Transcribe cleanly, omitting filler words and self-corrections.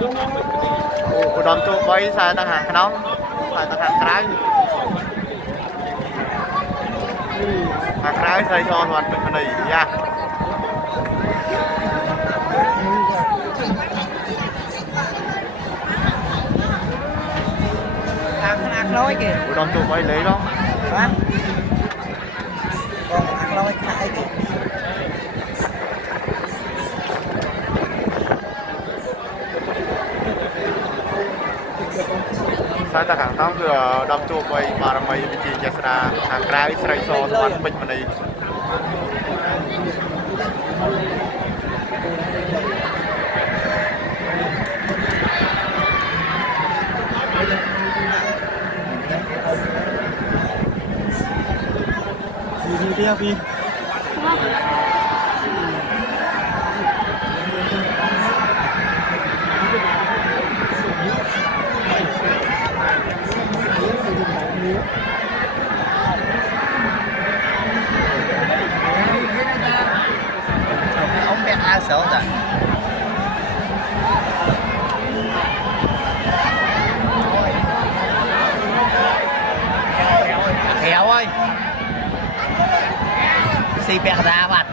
Ủa đòn tụ bay xài tăng hàng nóng xài tăng hàng trái xài cho hoạt mình này nha ăn lôi kìa. Ủa đòn tụ bay lấy đó Hả? Còn ăn lôi khai kìa. xài tăng hàng nóngคือđòn tụ bay mà làm mày bị chỉ chết ra hàng trái xài cho hoạt mình này đi đi Ông biết ai sợ rồi. Khéo ơi. Xì bẹt ra bạn.